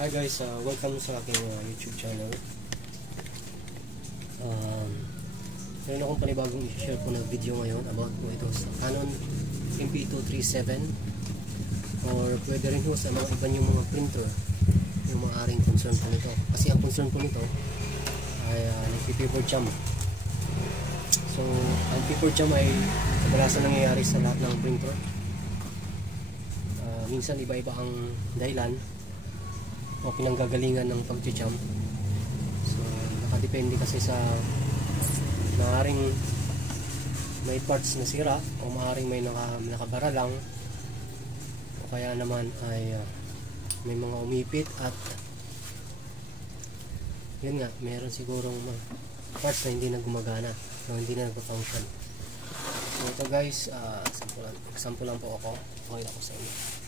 Hi guys, welcome sa aking YouTube channel. Meron akong panibagong i-share po na video ngayon about po ito sa Canon MP237 or pwede rin po sa mga iba yung mga printer yung maaaring concern po nito. Kasi ang concern po nito ay nagpi-paper jam. So, ang paper jam ay kadalasan nangyayari sa lahat ng printer. Minsan iba-iba ang dahilan o pinanggagalingan ng pag-jam. So, nakadepende kasi sa maaaring may parts na sira o maaaring may nakabara lang o kaya naman ay may mga umipit at yun nga, meron sigurong parts na hindi na gumagana o hindi na nagpa-function. So ito guys, example lang po ako. Okay ako sa inyo.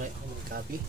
Try ako mag-copy.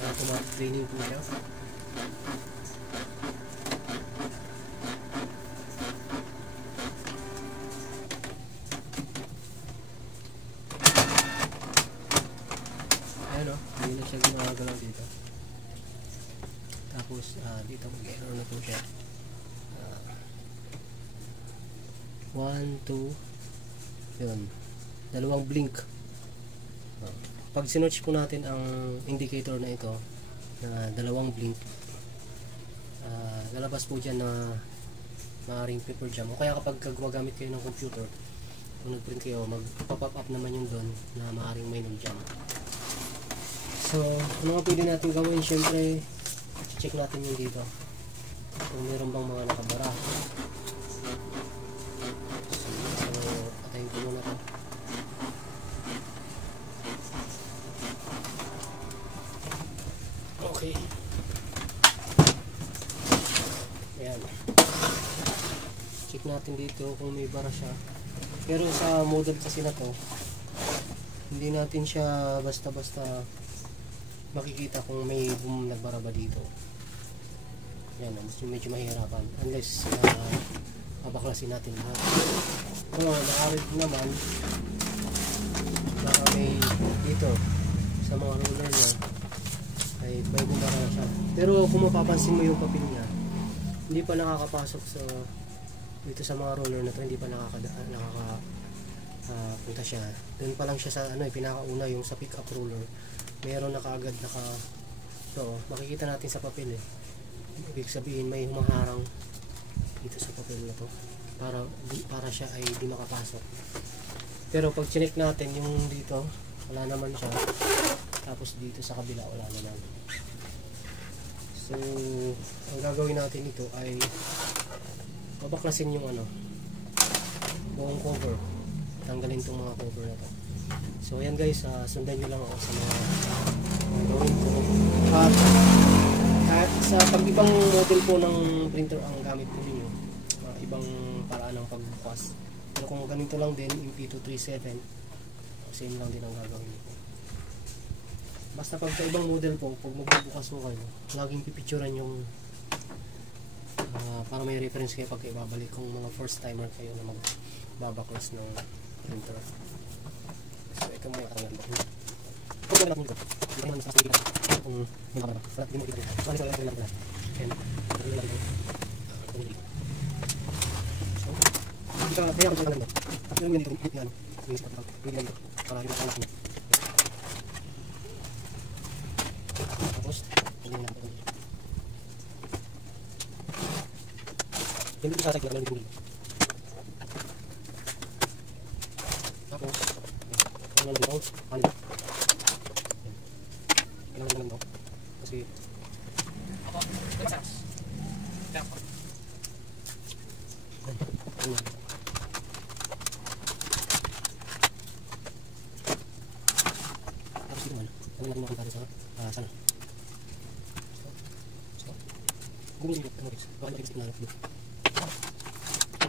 Automatic cleaning po siya. Ayan o, hindi na siya gumagalaw dito. Tapos dito mag-error na po siya. 1, 2 yun, dalawang blink. Pag sinearch po natin ang indicator na ito na dalawang blink, lalabas po dyan na maaaring paper jam. O kaya kapag gumagamit kayo ng computer, kung nag-print kayo, mag-pop up naman yung doon na maaaring may nag-jam. So, ano nga pwede natin gawin? Siyempre, check natin yung dito kung meron bang mga nakabara. So, patayin ko muna ito. Okay. Ayan. Check natin dito kung may bara siya. Pero sa model kasi na to, hindi natin siya basta-basta makikita kung may nagbara ba dito. Ayan, medyo mahirapan. Unless pabaklasin natin lahat. Pero nakarit naman baka may dito sa mga roller niya ay may gumara siya. Pero kung mapapansin mo yung papel niya, hindi pa nakakapasok sa dito sa mga roller na to, hindi pa punta siya. Doon pa lang siya sa pinakauna, yung sa pick up roller. Meron na kaagad makikita natin sa papel eh. Ibig sabihin may humaharang dito sa papel na to para siya ay di makapasok. Pero pag chinek natin yung dito, wala naman siya. Tapos dito sa kabila wala naman. So, ang gagawin natin dito ay babaklasin yung buong cover. Tanggalin tong mga cover na to. So, ayan guys, sundan nyo lang ako sa mga gawin ko. At sa pag-ibang model po ng printer ang gamit po ninyo, ibang paraan ng pagbukas. Pero kung ganito lang din, MP237, same lang din ang gagawin nyo. Basta pag sa ibang model po, pag magbubukas mo kayo, laging pipicturan yung para may reference kayo pag ibabalik kung mga first timer kayo na magbabaklas ng printer. So ito mo yung atangan mo. Kung wala mo ito, hindi naman sa sige kung may mga wala, hindi mo ito. Wala ito lang lang lang. And wala lang lang. So kaya ako sa kanila. At yung ganito, yan. Yung isip ko, para yung atangan mo. Sasabihin natin ito. Hindi ko sasag na dito. Tapos, ano lang ito? Ano? Kailangan lang ito. Kasi, ako, ito masas. Kaya ako. Ano? Tapos dito man. Ano natin makantari sa sana. So, gumuli dito. Ano guys? Baka natin na dito.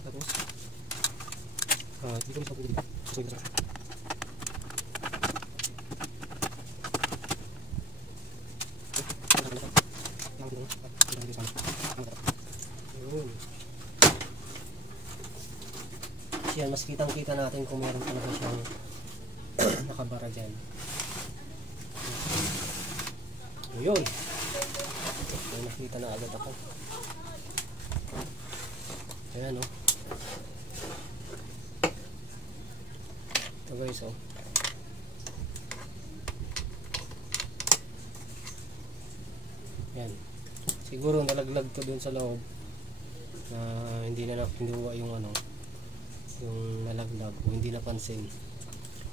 Tapos, dito sa dito. Susunod na sa yan, mas kitang kita natin kung meron talaga siyang nakabara dyan. Ayun, may nakita na agad ako. Ayan o. Ito guys o. Yan. Siguro nalaglag to dun sa loob na hindi na nakinuha yung ano, yung nalaglag o hindi napansin.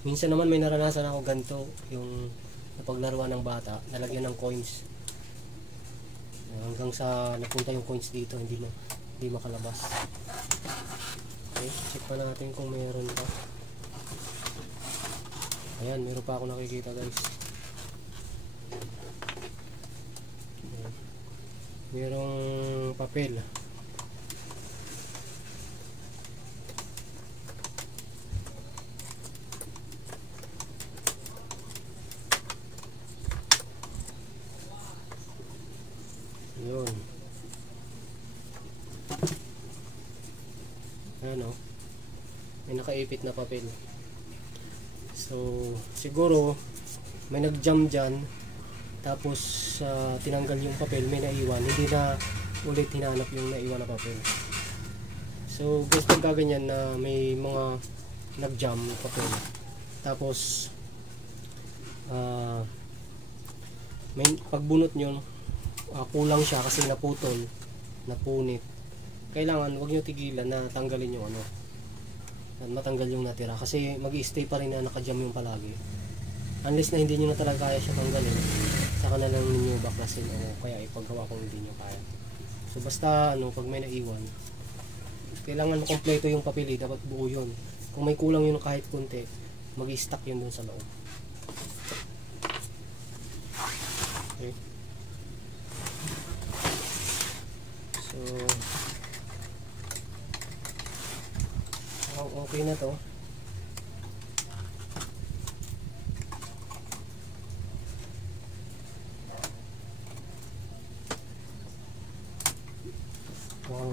Minsan naman may naranasan ako ganito, yung napaglaruan ng bata, nalagyan ng coins. Hanggang sa napunta yung coins dito, hindi makalabas. Okay, check pa natin kung meron pa. Ayan, meron pa ako nakikita guys. Merong papel. Yun. Ano? May nakaipit na papel. So, siguro may nag-jam dyan. Tapos tinanggal yung papel, may naiwan, hindi na ulit hinanap yung naiwan na papel. So guys, pag ganyan na may mga nag-jam papel, tapos may pagbunot nyo, kulang siya kasi naputol, napunit, kailangan wag nyo tigilan na tanggalin yung ano, matanggal yung natira, kasi mag-i-stay pa rin na naka-jam yung palagi. Unless na hindi nyo na talaga kaya siya tanggalin, saka na lang ninyo baklasin o kaya ipagawa kung hindi nyo kaya. So basta ano, pag may naiwan, kailangan makompleto yung papel, dapat buo yun. Kung may kulang yun kahit kunti, mag-i-stack yun dun sa loob. Okay. So okay na to.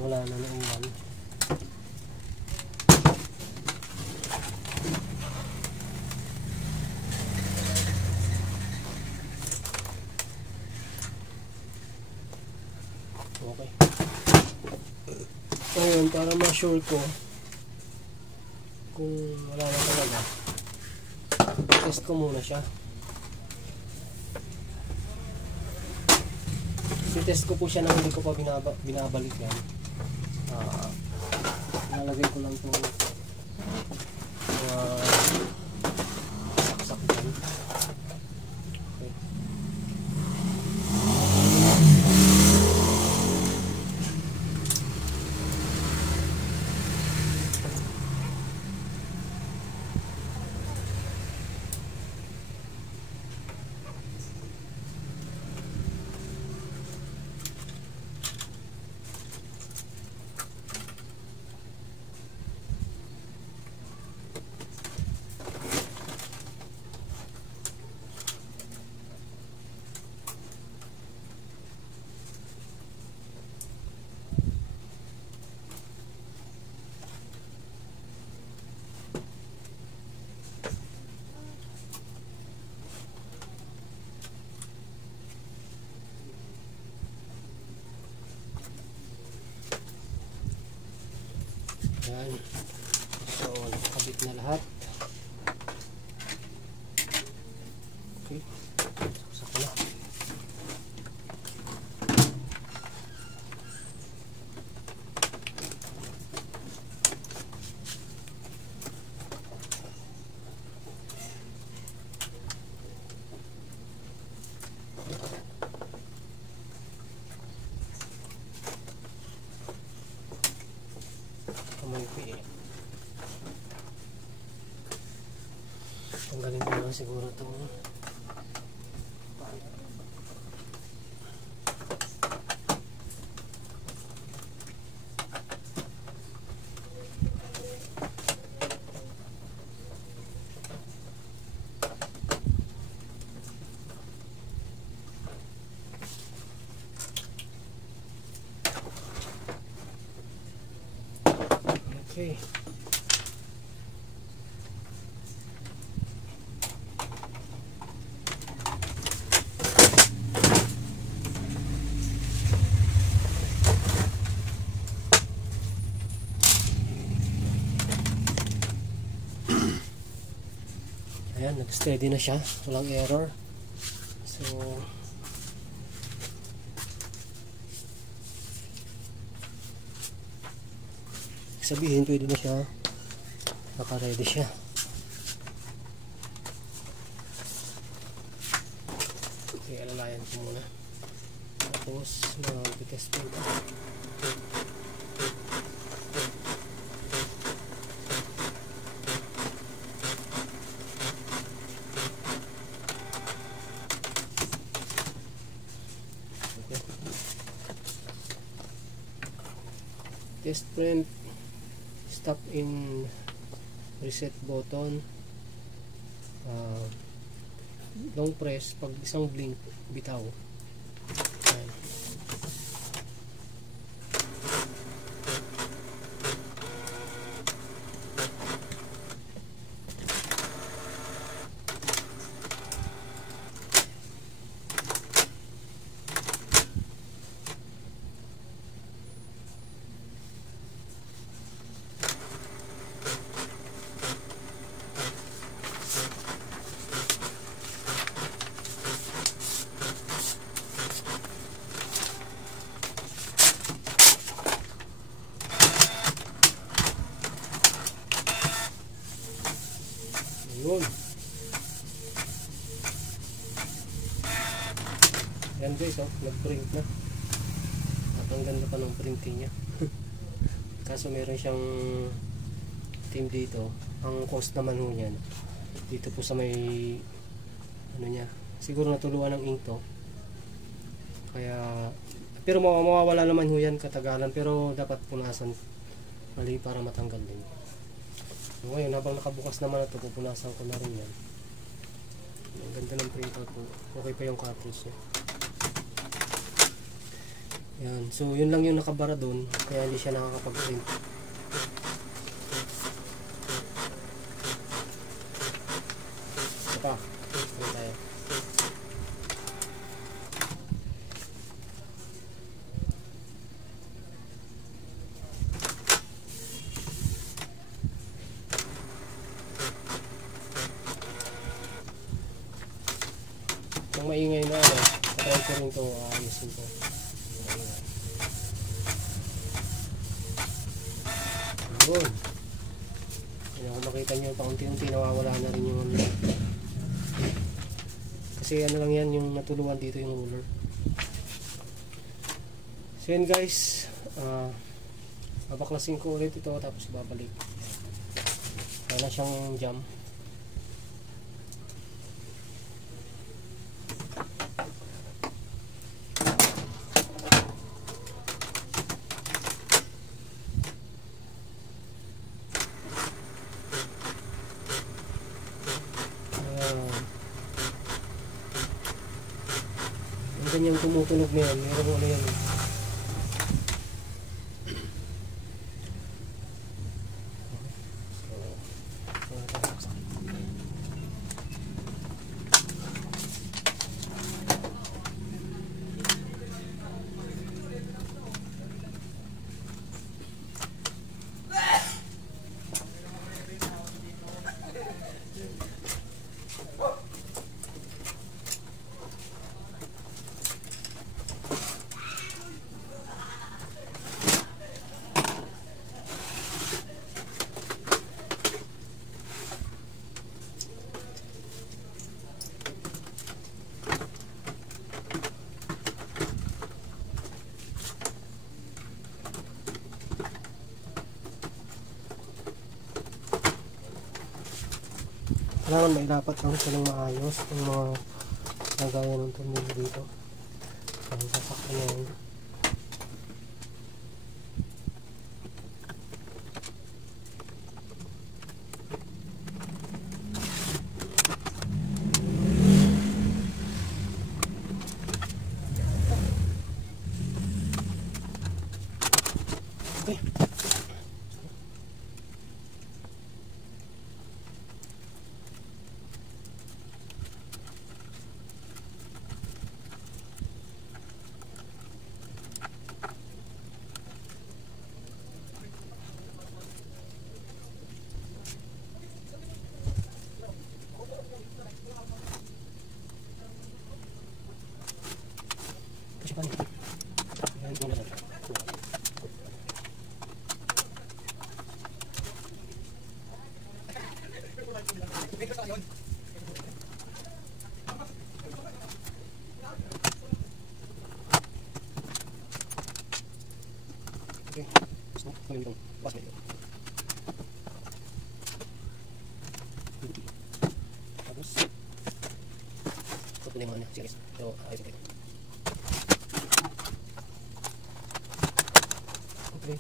Wala na naiwan. Okay. Ngayon, para ma-sure ko kung wala na talaga, test ko muna siya. Test ko po siya nang hindi ko pa binabalik yan. Nalagay ko lang itong saksak dyan. Okay. Yan. So, nakakabit na lahat. Okay. Saksak na. Tanggalin ko lang siguro ito. Okay. Ayan, nag-steady na siya. Walang error. So, sabihin pwede na siya. Naka-ready siya. Okay, alalayan ko muna. Tapos, mag-test po ito. Test print, stop in reset button, long press, pag isang blink bitaw. Ayan. Yun. Yan guys, oh, nag-print na. At ang ganda pa ng printing niya. Kaso meron siyang team dito. Ang cost naman ho niyan dito po sa may ano niya. Siguro natuluan ng ink to. Kaya pero mawawala naman ho yan katagalan, pero dapat punasan mali para matanggal din. So, ngayon habang nakabukas naman ito, pupunasan ko na rin yan. Ang ganda ng printout po. Okay pa yung cartridge niya. Yan. So yun lang yung nakabara doon, kaya hindi siya nakakapag-print. Ito pa. Ito tayo. Kung maingay na ano, try ko rin ito ayusin ko. Yun. Kung makita nyo, paunti-unti nawawala na rin yung kasi ano lang yan, yung natulungan dito yung ruler. So yun guys, babaklasin ko ulit ito tapos babalik. Wala siyang jam. Yung tumutunog na yan, meron ano yan. Kailangan may dapat lang siya ng maayos yung mga nagaya ng tornilyo dito. Ang sasakyan yan. Okay. Kasi paano? Ayan, muna lang. Okay, so, kunin itong bukas medyo. Tapos, ito po na yung mga ano, sige guys. Pero, ayos ito. Okay.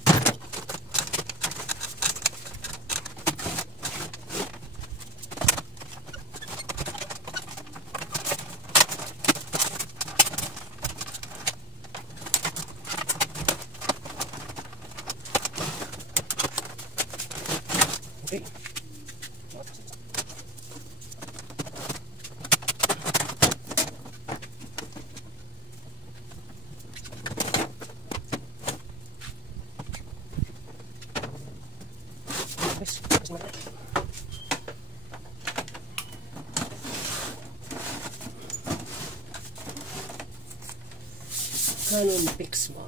Okay. Canon Pixma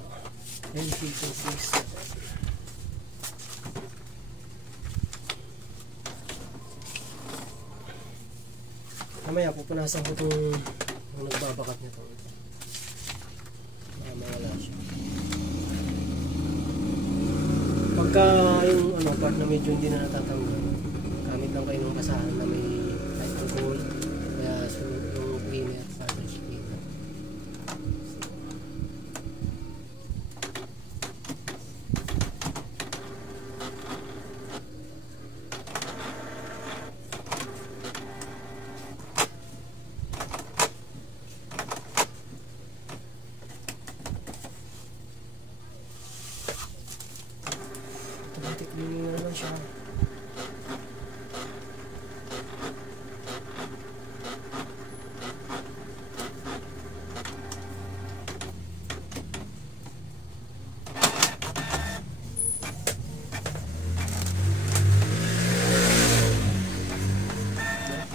LP267. Mamaya pupunasan ko itong nagbabakat nito. Mawala siya. Pagka yung ano, part na medyo hindi na natatanggal, gamit lang kayo ng basahan na may light alcohol, kaya sunod yung cleaner cartridge cleaner. Automatic cleaning na lang siya.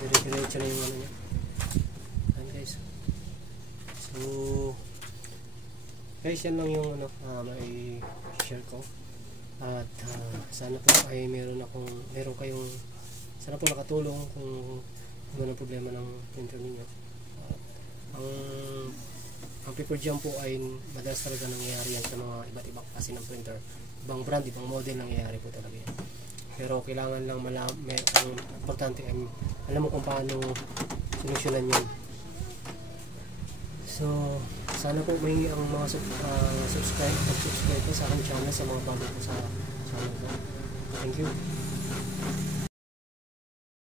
Dire-diretso na yung ano niya. Ayan guys. So guys, yan lang yung ano, may share ko. At sana po ay meron kayong, sana po nakatulong kung ano ang problema ng printer ninyo. Ang paper jam po ay madalas talaga nangyayari yan sa mga iba't ibang klase ng printer, ibang brand, ibang model nangyayari po talaga yan. Pero kailangan lang ang importante ay alam mo kung paano solusyonan yun. So sana po may ang mga subscribe po sa aking channel, sa mga bago po sa channel ko. Thank you.